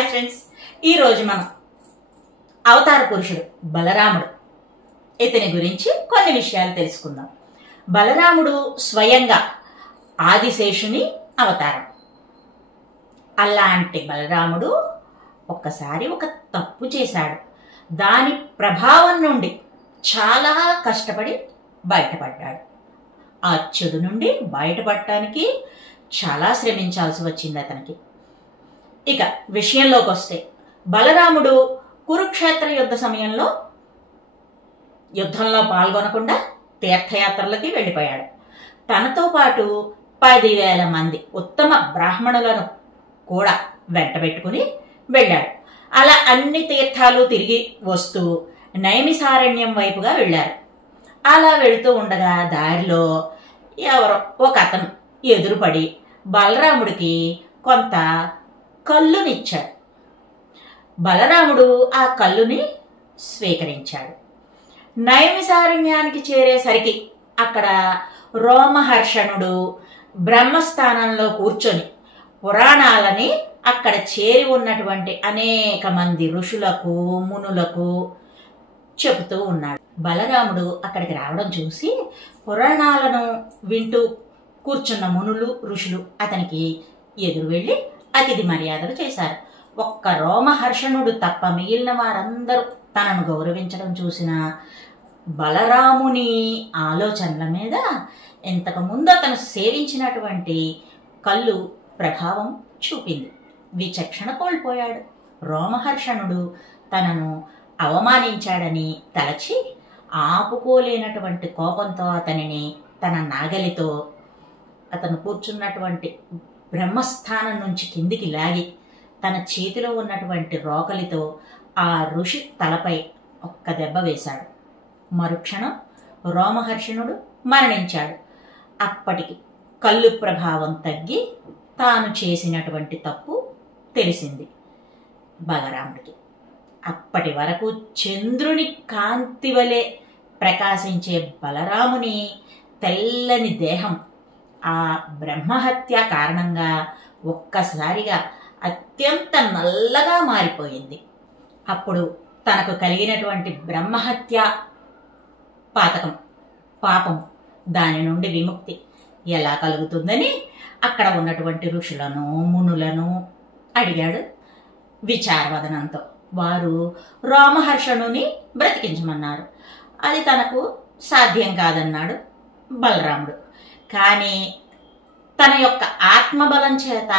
Hi friends, ఈరోజు మనం అవతార పురుషుడు బలరాముడు ఇతని గురించి కొన్ని విషయాలు తెలుసుకుందాం. బలరాముడు స్వయంగా ఆదిశేషుని అవతారం. అలాంటి బలరాముడు ఒక్కసారి ఒక తప్పు చేశాడు. దాని ప్రభావం నుండి చాలా కష్టపడి బయటపడ్డాడు. ఆ చెడు నుండి బయటపడటానికి చాలా శ్రమించాల్సి వచ్చింది అతనికి. ఇక విషయంలోకి వస్తే, బలరాముడు కురుక్షేత్ర యుద్ధ సమయంలో యుద్ధంలో పాల్గొనకుండా తీర్థయాత్రలకి వెళ్ళిపోయాడు. తనతో పాటు 10,000 మంది ఉత్తమ బ్రాహ్మణులను కూడా వెంటబెట్టుకుని వెళ్ళాడు. అలా అన్ని తీర్థాలు తిరిగి వస్తూ నైమిసారణ్యం వైపుగా వెళ్ళారు. అలా వెళుతూ ఉండగా దారిలో ఎవరో ఒక అతను ఎదురుపడి బలరాముడికి కొంత కల్లునిచ్చాడు. బలరాముడు ఆ కల్లుని స్వీకరించాడు. నైమిసారణ్యానికి చేరేసరికి అక్కడ రోమహర్షణుడు బ్రహ్మస్థానంలో కూర్చొని పురాణాలని అక్కడ చేరి ఉన్నటువంటి అనేక మంది ఋషులకు మునులకు చెబుతూ ఉన్నాడు. బలరాముడు అక్కడికి రావడం చూసి పురాణాలను వింటూ కూర్చున్న మునులు ఋషులు అతనికి ఎదురు వెళ్ళి అతిథి మర్యాదలు చేశారు. ఒక్క రోమహర్షణుడు తప్ప మిగిలిన వారందరూ తనను గౌరవించడం చూసిన బలరాముని ఆలోచనల మీద ఇంతకు ముందు అతను సేవించినటువంటి కళ్ళు ప్రభావం చూపింది. విచక్షణ కోల్పోయాడు. రోమహర్షణుడు తనను అవమానించాడని తలచి ఆపుకోలేనటువంటి కోపంతో అతనిని తన నాగలితో అతను కూర్చున్నటువంటి బ్రహ్మస్థానం నుంచి కిందికి లాగి తన చేతిలో ఉన్నటువంటి రోకలితో ఆ ఋషి తలపై ఒక్క దెబ్బ వేశాడు. మరుక్షణం రోమహర్షణుడు మరణించాడు. అప్పటికి కళ్ళు ప్రభావం తగ్గి తాను చేసినటువంటి తప్పు తెలిసింది బలరాముడికి. అప్పటి వరకు చంద్రుని కాంతి వలె ప్రకాశించే బలరాముని తెల్లని దేహం ఆ బ్రహ్మహత్య కారణంగా ఒక్కసారిగా అత్యంత నల్లగా మారిపోయింది. అప్పుడు తనకు కలిగినటువంటి బ్రహ్మహత్య పాపం దాని నుండి విముక్తి ఎలా కలుగుతుందని అక్కడ ఉన్నటువంటి ఋషులను మునులను అడిగాడు విచారవదనంతో. వారు రోమహర్షణుని బ్రతికించమన్నారు. అది తనకు సాధ్యం కాదన్నాడు బలరాముడు. కానీ తన యొక్క ఆత్మబలం చేత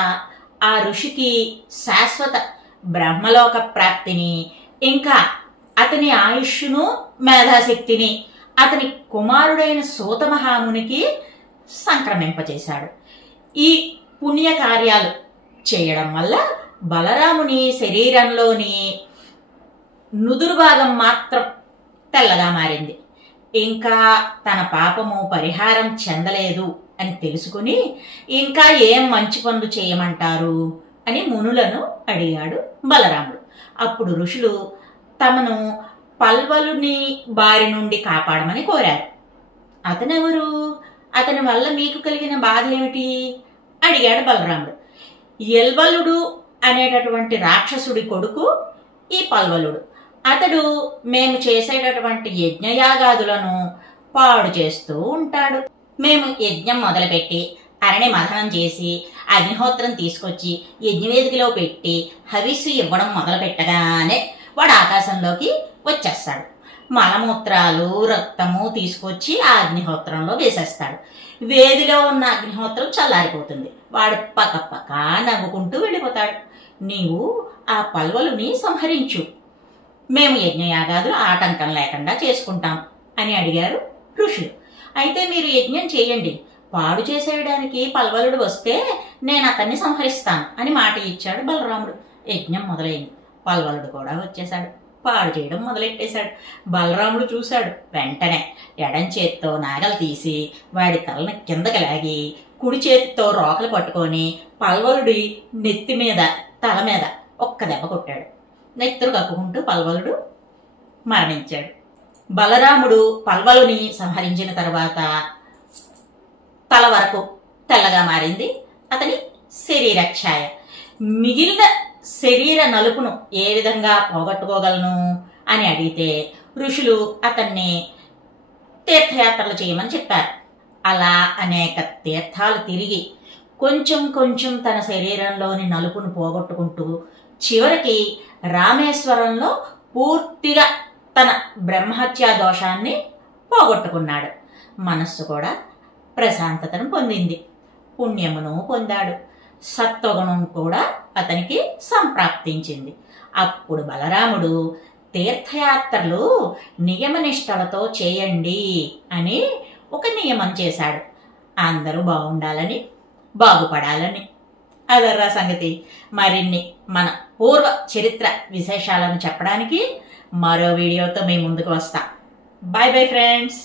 ఆ ఋషికి శాశ్వత బ్రహ్మలోక ప్రాప్తిని, ఇంకా అతని ఆయుష్ను మేధాశక్తిని అతని కుమారుడైన సూతమహామునికి సంక్రమింపచేశాడు. ఈ పుణ్యకార్యాలు చేయడం వల్ల బలరాముని శరీరంలోని నుదురు భాగం మాత్రం తెల్లగా మారింది. ఇంకా తన పాపము పరిహారం చెందలేదు అని తెలుసుకుని ఇంకా ఏం మంచి పనులు చేయమంటారు అని మునులను అడిగాడు బలరాముడు. అప్పుడు ఋషులు తమను పల్వలుని బారి నుండి కాపాడమని కోరారు. అతనెవరు? అతని వల్ల మీకు కలిగిన బాధ ఏమిటి అడిగాడు బలరాముడు. ఎల్వలుడు అనేటటువంటి రాక్షసుడి కొడుకు ఈ పల్వలుడు. అతడు మేము చేసేటటువంటి యజ్ఞయాగాదులను పాడు చేస్తూ ఉంటాడు. మేము యజ్ఞం మొదలుపెట్టి అరణి మథనం చేసి అగ్నిహోత్రం తీసుకొచ్చి యజ్ఞవేదికలో పెట్టి హవిస్సు ఇవ్వడం మొదలు పెట్టగానే వాడు ఆకాశంలోకి వచ్చేస్తాడు. మలమూత్రాలు రక్తము తీసుకొచ్చి ఆ అగ్నిహోత్రంలో వేసేస్తాడు. వేదిలో ఉన్న అగ్నిహోత్రం చల్లారిపోతుంది. వాడు పక్క నవ్వుకుంటూ వెళ్ళిపోతాడు. నీవు ఆ పల్వలుని సంహరించు, మేము యజ్ఞయాగాదులు ఆటంకం లేకుండా చేసుకుంటాం అని అడిగారు ఋషులు. అయితే మీరు యజ్ఞం చేయండి, పాడు చేసేయడానికి పల్వలుడు వస్తే నేను అతన్ని సంహరిస్తాను అని మాట ఇచ్చాడు బలరాముడు. యజ్ఞం మొదలైంది. పల్వలుడు కూడా వచ్చేశాడు. పాడు చేయడం మొదలెట్టేశాడు. బలరాముడు చూశాడు. వెంటనే ఎడం చేత్తో నాగలు తీసి వాడి తలని కిందకి లాగి కుడి చేతితో రోకలు పట్టుకొని పల్వలుడి నెత్తి మీద తల మీద ఒక్క దెబ్బ కొట్టాడు. నెత్తురు కప్పుకుంటూ పల్వలుడు మరణించాడు. బలరాముడు పల్వలుని సంహరించిన తర్వాత తల వరకు తెల్లగా మారింది అతని శరీరఛాయ. మిగిలిన శరీర నలుపును ఏ విధంగా పోగొట్టుకోగలను అని అడిగితే ఋషులు అతన్ని తీర్థయాత్రలు చేయమని చెప్పారు. అలా అనేక తీర్థాలు తిరిగి కొంచెం కొంచెం తన శరీరంలోని నలుపును పోగొట్టుకుంటూ చివరికి రామేశ్వరంలో పూర్తిగా తన బ్రహ్మహత్యా దోషాన్ని పోగొట్టుకున్నాడు. మనస్సు కూడా ప్రశాంతతను పొందింది, పుణ్యమును పొందాడు, సత్వగుణం కూడా అతనికి సంప్రాప్తించింది. అప్పుడు బలరాముడు తీర్థయాత్రలు నియమనిష్టలతో చేయండి అని ఒక నియమం చేశాడు. అందరూ బాగుండాలని, బాగుపడాలని. అదర్రా సంగతి. మరిన్ని మన పూర్వ చరిత్ర విశేషాలను చెప్పడానికి మరో వీడియోతో మీ ముందుకు వస్తా. Bye bye friends.